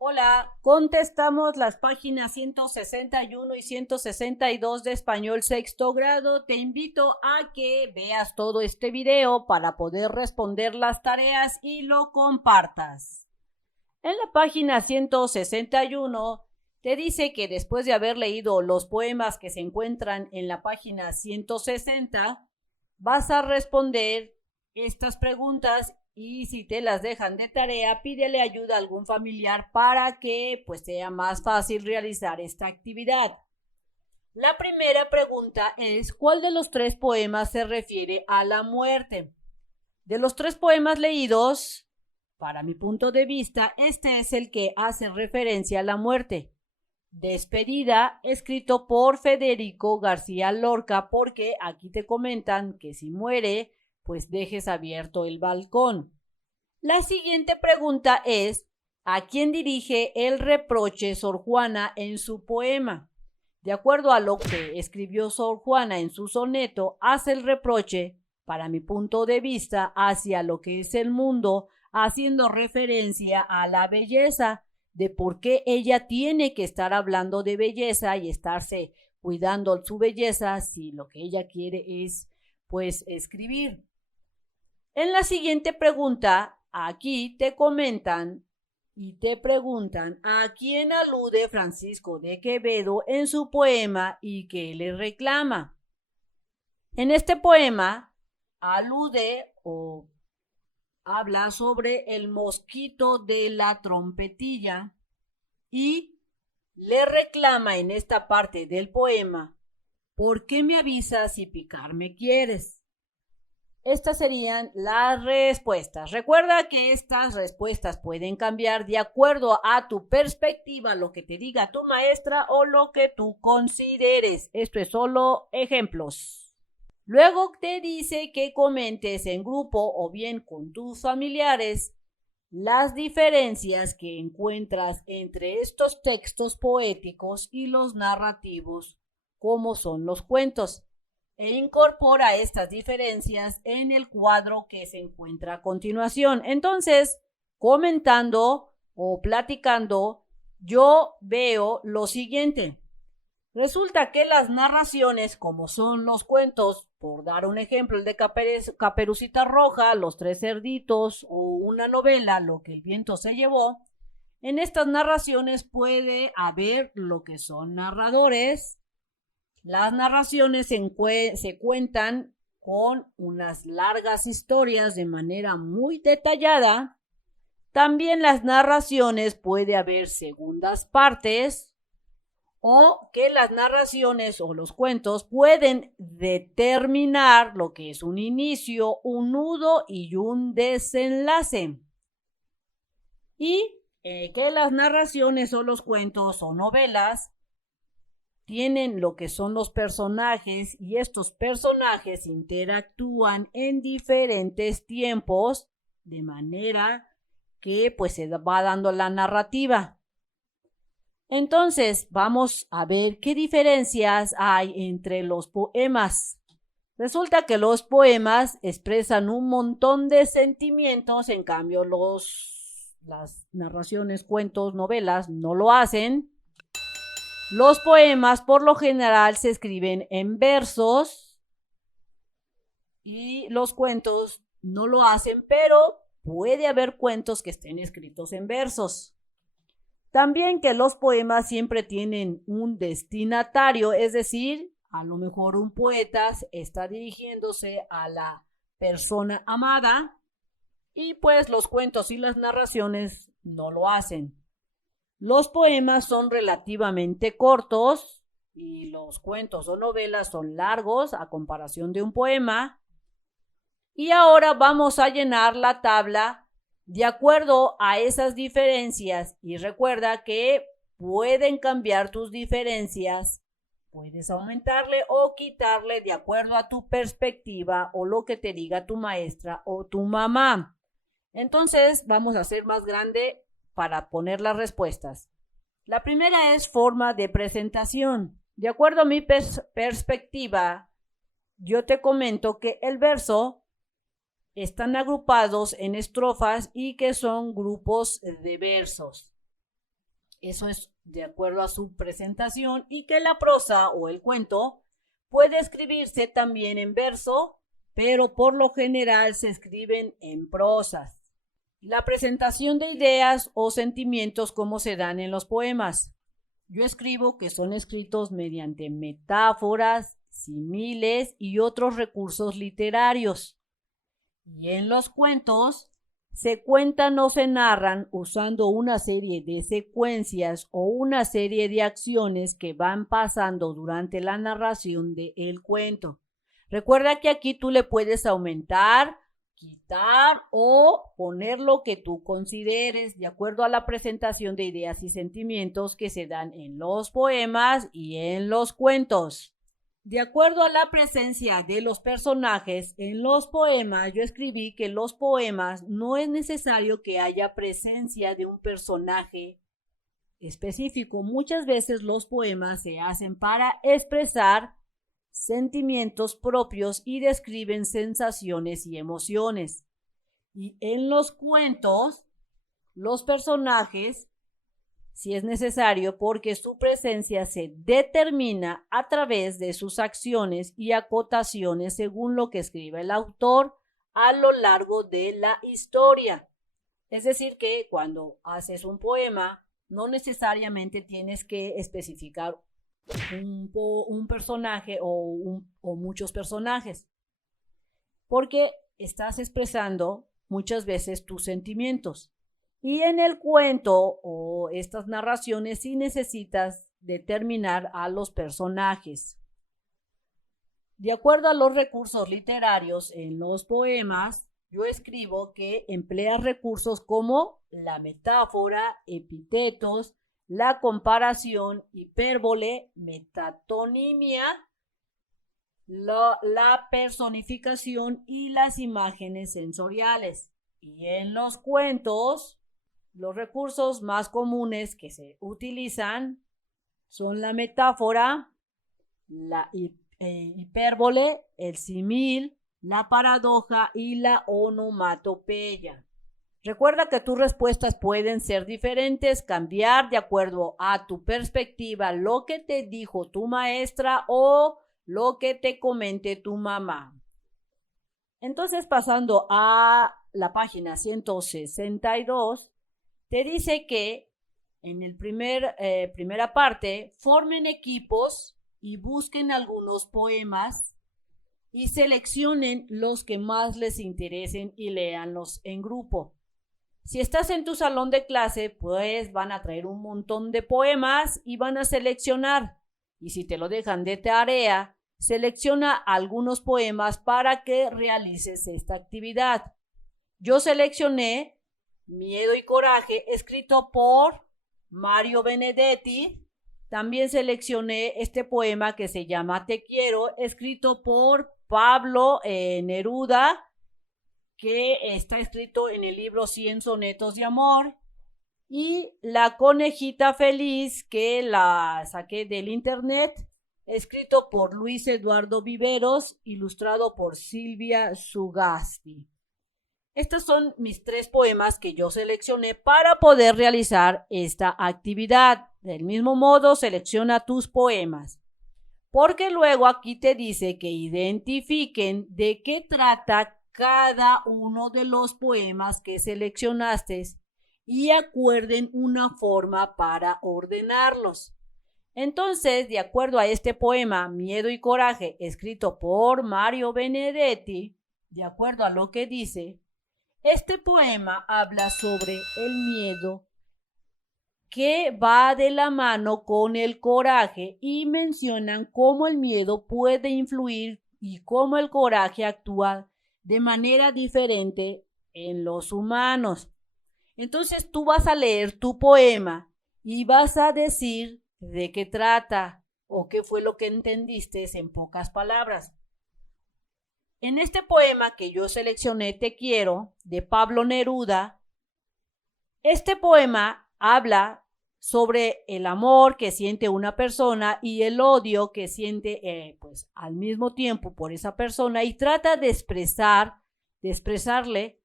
Hola, contestamos las páginas 161 y 162 de español sexto grado. Te invito a que veas todo este video para poder responder las tareas y lo compartas. En la página 161 te dice que después de haber leído los poemas que se encuentran en la página 160, vas a responder estas preguntas y si te las dejan de tarea, pídele ayuda a algún familiar para que pues sea más fácil realizar esta actividad. La primera pregunta es: ¿cuál de los tres poemas se refiere a la muerte? De los tres poemas leídos, para mi punto de vista, este es el que hace referencia a la muerte. Despedida, escrito por Federico García Lorca, porque aquí te comentan que si muere, pues dejes abierto el balcón. La siguiente pregunta es: ¿a quién dirige el reproche Sor Juana en su poema? De acuerdo a lo que escribió Sor Juana en su soneto, hace el reproche, para mi punto de vista, hacia lo que es el mundo, haciendo referencia a la belleza, de por qué ella tiene que estar hablando de belleza y estarse cuidando su belleza si lo que ella quiere es, pues, escribir. En la siguiente pregunta, aquí te comentan y te preguntan a quién alude Francisco de Quevedo en su poema y qué le reclama. En este poema alude o habla sobre el mosquito de la trompetilla y le reclama en esta parte del poema: ¿por qué me avisas si picarme quieres? Estas serían las respuestas. Recuerda que estas respuestas pueden cambiar de acuerdo a tu perspectiva, lo que te diga tu maestra o lo que tú consideres. Esto es solo ejemplos. Luego te dice que comentes en grupo o bien con tus familiares las diferencias que encuentras entre estos textos poéticos y los narrativos, como son los cuentos, e incorpora estas diferencias en el cuadro que se encuentra a continuación. Entonces, comentando o platicando, yo veo lo siguiente. Resulta que las narraciones, como son los cuentos, por dar un ejemplo, el de Caperucita Roja, Los Tres Cerditos o una novela, Lo que el viento se llevó, en estas narraciones puede haber lo que son narradores. Las narraciones se cuentan con unas largas historias de manera muy detallada. También las narraciones puede haber segundas partes, o que las narraciones o los cuentos pueden determinar lo que es un inicio, un nudo y un desenlace. Y que las narraciones o los cuentos o novelas tienen lo que son los personajes y estos personajes interactúan en diferentes tiempos de manera que pues se va dando la narrativa. Entonces, vamos a ver qué diferencias hay entre los poemas. Resulta que los poemas expresan un montón de sentimientos, en cambio las narraciones, cuentos, novelas no lo hacen. Los poemas por lo general se escriben en versos y los cuentos no lo hacen, pero puede haber cuentos que estén escritos en versos. También que los poemas siempre tienen un destinatario, es decir, a lo mejor un poeta está dirigiéndose a la persona amada y pues los cuentos y las narraciones no lo hacen. Los poemas son relativamente cortos y los cuentos o novelas son largos a comparación de un poema. Y ahora vamos a llenar la tabla de acuerdo a esas diferencias y recuerda que pueden cambiar tus diferencias, puedes aumentarle o quitarle de acuerdo a tu perspectiva o lo que te diga tu maestra o tu mamá. Entonces vamos a hacer más grande para poner las respuestas. La primera es forma de presentación. De acuerdo a mi perspectiva, yo te comento que el verso están agrupados en estrofas y que son grupos de versos. Eso es de acuerdo a su presentación, y que la prosa o el cuento puede escribirse también en verso, pero por lo general se escriben en prosas. La presentación de ideas o sentimientos como se dan en los poemas. Yo escribo que son escritos mediante metáforas, símiles y otros recursos literarios. Y en los cuentos se cuentan o se narran usando una serie de secuencias o una serie de acciones que van pasando durante la narración del cuento. Recuerda que aquí tú le puedes aumentar, quitar o poner lo que tú consideres de acuerdo a la presentación de ideas y sentimientos que se dan en los poemas y en los cuentos. De acuerdo a la presencia de los personajes en los poemas, yo escribí que en los poemas no es necesario que haya presencia de un personaje específico. Muchas veces los poemas se hacen para expresar sentimientos propios y describen sensaciones y emociones. Y en los cuentos, los personajes, si es necesario, porque su presencia se determina a través de sus acciones y acotaciones según lo que escribe el autor a lo largo de la historia. Es decir, que cuando haces un poema, no necesariamente tienes que especificar un personaje o muchos personajes, porque estás expresando muchas veces tus sentimientos. Y en el cuento o estas narraciones sí necesitas determinar a los personajes. De acuerdo a los recursos literarios en los poemas, yo escribo que emplea recursos como la metáfora, epítetos, la comparación, hipérbole, metatonimia, la personificación y las imágenes sensoriales. Y en los cuentos, los recursos más comunes que se utilizan son la metáfora, la hipérbole, el símil, la paradoja y la onomatopeya. Recuerda que tus respuestas pueden ser diferentes, cambiar de acuerdo a tu perspectiva, lo que te dijo tu maestra o lo que te comente tu mamá. Entonces, pasando a la página 162, te dice que en el primera parte formen equipos y busquen algunos poemas y seleccionen los que más les interesen y léanlos en grupo. Si estás en tu salón de clase, pues van a traer un montón de poemas y van a seleccionar. Y si te lo dejan de tarea, selecciona algunos poemas para que realices esta actividad. Yo seleccioné Miedo y Coraje, escrito por Mario Benedetti. También seleccioné este poema que se llama Te quiero, escrito por Pablo Neruda, que está escrito en el libro 100 sonetos de amor. Y La conejita feliz, que la saqué del internet, escrito por Luis Eduardo Viveros, ilustrado por Silvia Sugasti. Estos son mis 3 poemas que yo seleccioné para poder realizar esta actividad. Del mismo modo, selecciona tus poemas, porque luego aquí te dice que identifiquen de qué trata cada uno de los poemas que seleccionaste y acuerden una forma para ordenarlos. Entonces, de acuerdo a este poema, Miedo y Coraje, escrito por Mario Benedetti, de acuerdo a lo que dice, este poema habla sobre el miedo que va de la mano con el coraje y mencionan cómo el miedo puede influir y cómo el coraje actúa de manera diferente en los humanos. Entonces tú vas a leer tu poema y vas a decir de qué trata o qué fue lo que entendiste en pocas palabras. En este poema que yo seleccioné, Te quiero, de Pablo Neruda, este poema habla sobre el amor que siente una persona y el odio que siente pues al mismo tiempo por esa persona, y trata de expresarle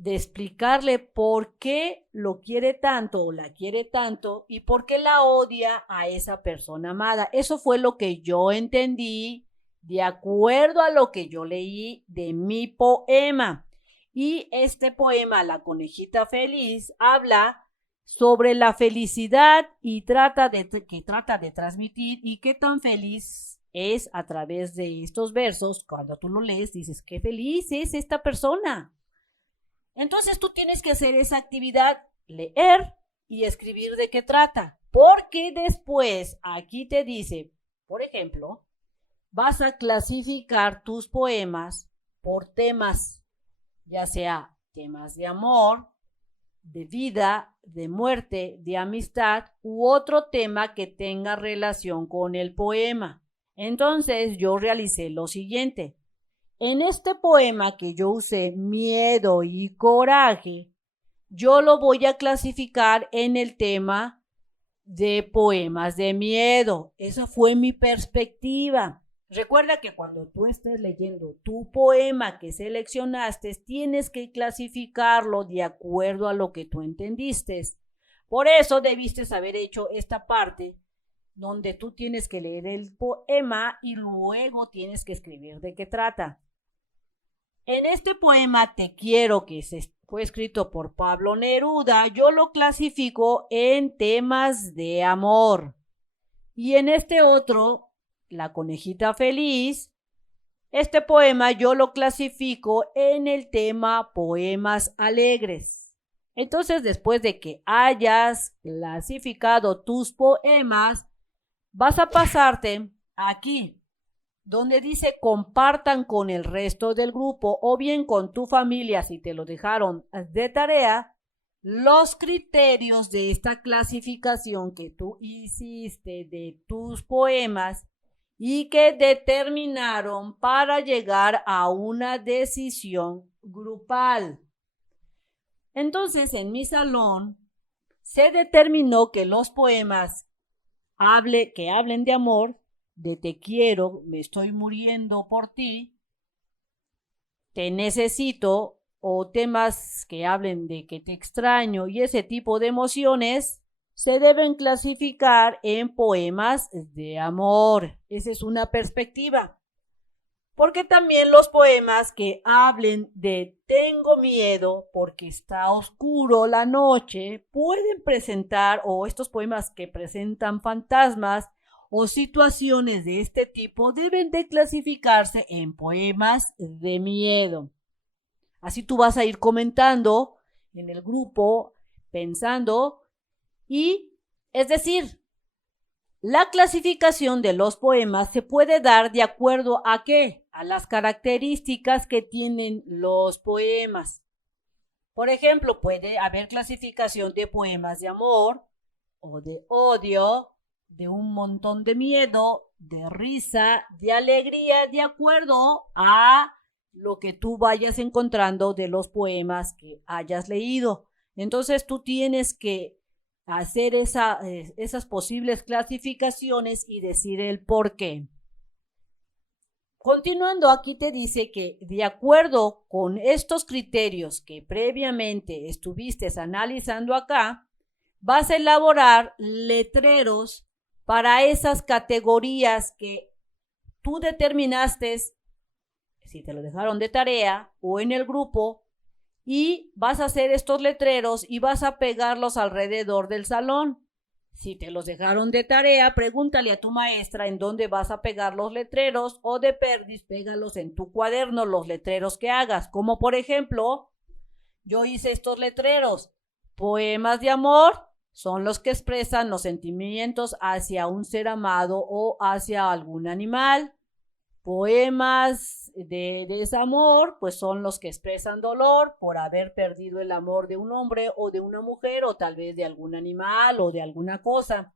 de explicarle por qué lo quiere tanto o la quiere tanto y por qué la odia a esa persona amada. Eso fue lo que yo entendí de acuerdo a lo que yo leí de mi poema. Y este poema, La conejita feliz, habla sobre la felicidad y trata de transmitir y qué tan feliz es a través de estos versos. Cuando tú lo lees dices, qué feliz es esta persona. Entonces tú tienes que hacer esa actividad, leer y escribir de qué trata, porque después aquí te dice, por ejemplo, vas a clasificar tus poemas por temas, ya sea temas de amor, de vida, de muerte, de amistad u otro tema que tenga relación con el poema. Entonces yo realicé lo siguiente. En este poema que yo usé miedo y coraje, yo lo voy a clasificar en el tema de poemas de miedo. Esa fue mi perspectiva. Recuerda que cuando tú estés leyendo tu poema que seleccionaste, tienes que clasificarlo de acuerdo a lo que tú entendiste. Por eso debiste haber hecho esta parte donde tú tienes que leer el poema y luego tienes que escribir de qué trata. En este poema Te quiero, que fue escrito por Pablo Neruda, yo lo clasifico en temas de amor. Y en este otro, La conejita feliz, este poema yo lo clasifico en el tema poemas alegres. Entonces, después de que hayas clasificado tus poemas, vas a pasarte aquí, donde dice compartan con el resto del grupo o bien con tu familia si te lo dejaron de tarea, los criterios de esta clasificación que tú hiciste de tus poemas y que determinaron para llegar a una decisión grupal. Entonces, en mi salón se determinó que los poemas que hablen de amor, de te quiero, me estoy muriendo por ti, te necesito, o temas que hablen de que te extraño y ese tipo de emociones, se deben clasificar en poemas de amor. Esa es una perspectiva. Porque también los poemas que hablen de tengo miedo porque está oscuro la noche pueden presentar, o estos poemas que presentan fantasmas o situaciones de este tipo deben de clasificarse en poemas de miedo. Así tú vas a ir comentando en el grupo, pensando, y es decir, la clasificación de los poemas se puede dar de acuerdo a ¿qué? A las características que tienen los poemas. Por ejemplo, puede haber clasificación de poemas de amor o de odio, de un montón de miedo, de risa, de alegría, de acuerdo a lo que tú vayas encontrando de los poemas que hayas leído. Entonces tú tienes que hacer esas posibles clasificaciones y decir el por qué. Continuando, aquí te dice que de acuerdo con estos criterios que previamente estuviste analizando acá, vas a elaborar letreros para esas categorías que tú determinaste, si te lo dejaron de tarea o en el grupo, y vas a hacer estos letreros y vas a pegarlos alrededor del salón. Si te los dejaron de tarea, pregúntale a tu maestra en dónde vas a pegar los letreros o de perdis, pégalos en tu cuaderno, los letreros que hagas. Como por ejemplo, yo hice estos letreros. Poemas de amor son los que expresan los sentimientos hacia un ser amado o hacia algún animal. Poemas de desamor, pues son los que expresan dolor por haber perdido el amor de un hombre o de una mujer o tal vez de algún animal o de alguna cosa.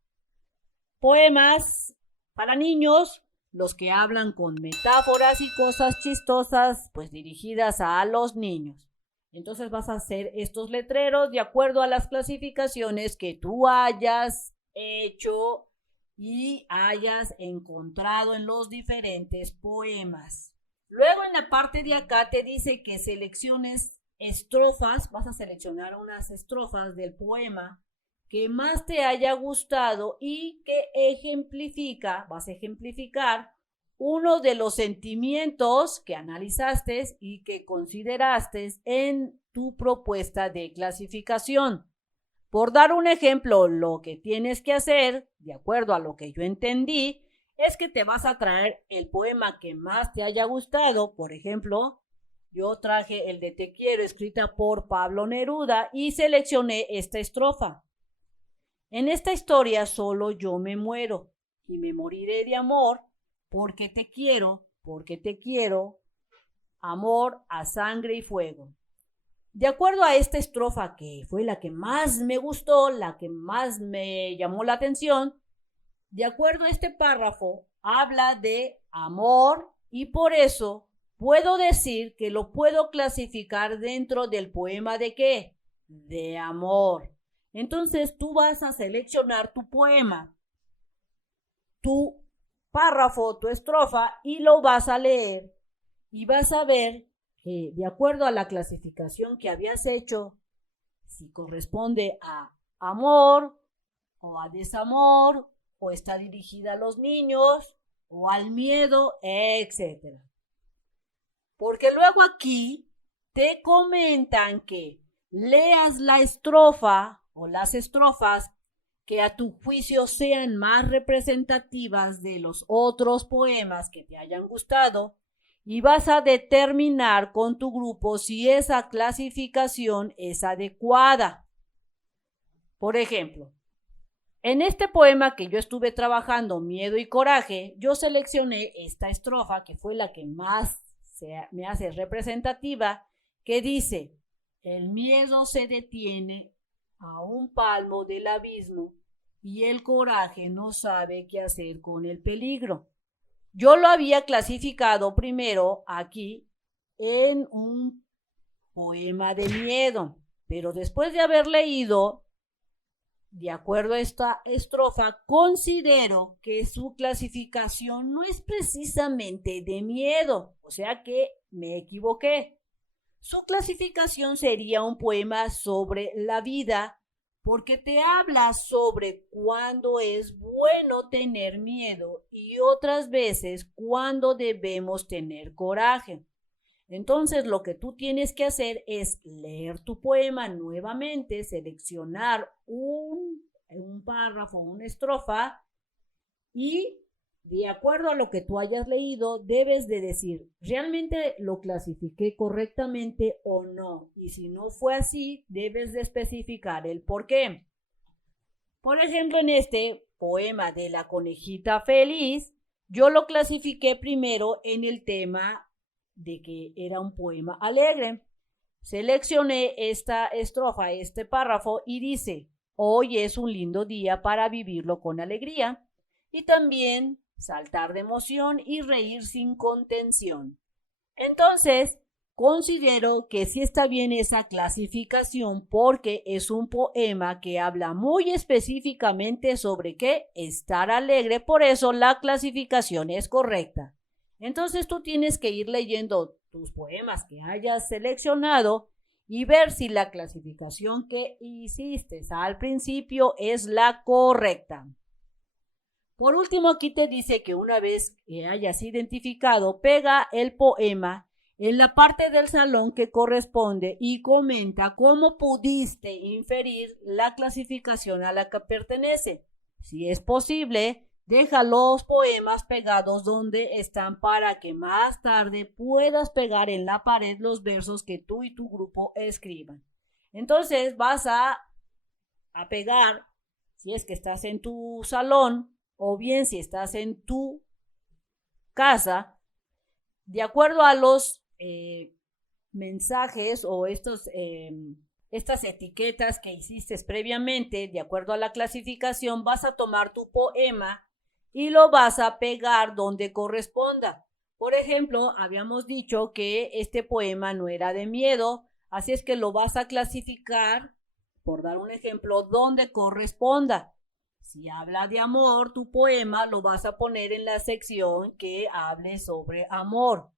Poemas para niños, los que hablan con metáforas y cosas chistosas, pues dirigidas a los niños. Entonces vas a hacer estos letreros de acuerdo a las clasificaciones que tú hayas hecho y hayas encontrado en los diferentes poemas. Luego en la parte de acá te dice que selecciones estrofas, vas a seleccionar unas estrofas del poema que más te haya gustado y que vas a ejemplificar uno de los sentimientos que analizaste y que consideraste en tu propuesta de clasificación. Por dar un ejemplo, lo que tienes que hacer, de acuerdo a lo que yo entendí, es que te vas a traer el poema que más te haya gustado. Por ejemplo, yo traje el de Te quiero, escrita por Pablo Neruda, y seleccioné esta estrofa. En esta historia solo yo me muero y me moriré de amor porque te quiero, amor a sangre y fuego. De acuerdo a esta estrofa, que fue la que más me gustó, la que más me llamó la atención, de acuerdo a este párrafo, habla de amor y por eso puedo decir que lo puedo clasificar dentro del poema de ¿qué? De amor. Entonces tú vas a seleccionar tu poema, tu párrafo, tu estrofa, y lo vas a leer y vas a ver que de acuerdo a la clasificación que habías hecho, si corresponde a amor o a desamor, o está dirigida a los niños o al miedo, etc. Porque luego aquí te comentan que leas la estrofa o las estrofas que a tu juicio sean más representativas de los otros poemas que te hayan gustado y vas a determinar con tu grupo si esa clasificación es adecuada. Por ejemplo, en este poema que yo estuve trabajando, Miedo y Coraje, yo seleccioné esta estrofa que fue la que más me hace representativa, que dice: el miedo se detiene a un palmo del abismo y el coraje no sabe qué hacer con el peligro. Yo lo había clasificado primero aquí en un poema de miedo, pero después de haber leído, de acuerdo a esta estrofa, considero que su clasificación no es precisamente de miedo, o sea que me equivoqué. Su clasificación sería un poema sobre la vida, porque te habla sobre cuándo es bueno tener miedo y otras veces cuándo debemos tener coraje. Entonces lo que tú tienes que hacer es leer tu poema nuevamente, seleccionar un párrafo, una estrofa, y de acuerdo a lo que tú hayas leído, debes de decir, ¿realmente lo clasifiqué correctamente o no? Y si no fue así, debes de especificar el por qué. Por ejemplo, en este poema de La conejita feliz, yo lo clasifiqué primero en el tema de que era un poema alegre. Seleccioné esta estrofa, este párrafo, y dice: hoy es un lindo día para vivirlo con alegría. Y también saltar de emoción y reír sin contención. Entonces, considero que sí está bien esa clasificación porque es un poema que habla muy específicamente sobre qué, estar alegre, por eso la clasificación es correcta. Entonces tú tienes que ir leyendo tus poemas que hayas seleccionado y ver si la clasificación que hiciste al principio es la correcta. Por último, aquí te dice que una vez que hayas identificado, pega el poema en la parte del salón que corresponde y comenta cómo pudiste inferir la clasificación a la que pertenece. Si es posible, deja los poemas pegados donde están para que más tarde puedas pegar en la pared los versos que tú y tu grupo escriban. Entonces vas a pegar, si es que estás en tu salón, o bien si estás en tu casa, de acuerdo a los mensajes o estas etiquetas que hiciste previamente, de acuerdo a la clasificación, vas a tomar tu poema y lo vas a pegar donde corresponda. Por ejemplo, habíamos dicho que este poema no era de miedo, así es que lo vas a clasificar, por dar un ejemplo, donde corresponda. Si habla de amor, tu poema lo vas a poner en la sección que hable sobre amor.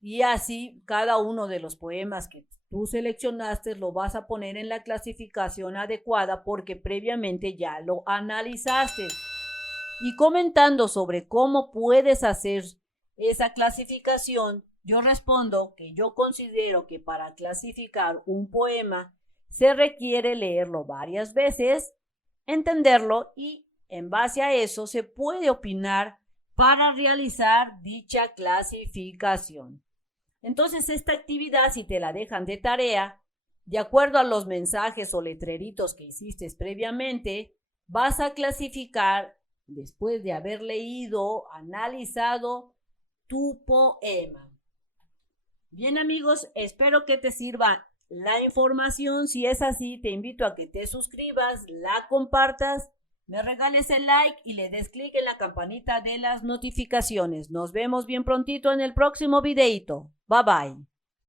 Y así cada uno de los poemas que tú seleccionaste lo vas a poner en la clasificación adecuada porque previamente ya lo analizaste. Y comentando sobre cómo puedes hacer esa clasificación, yo respondo que yo considero que para clasificar un poema se requiere leerlo varias veces, entenderlo y en base a eso se puede opinar para realizar dicha clasificación. Entonces esta actividad, si te la dejan de tarea, de acuerdo a los mensajes o letreritos que hiciste previamente, vas a clasificar después de haber leído, analizado tu poema. Bien amigos, espero que te sirva la información. Si es así, te invito a que te suscribas, la compartas, me regales el like y le des clic en la campanita de las notificaciones. Nos vemos bien prontito en el próximo videito. Bye bye.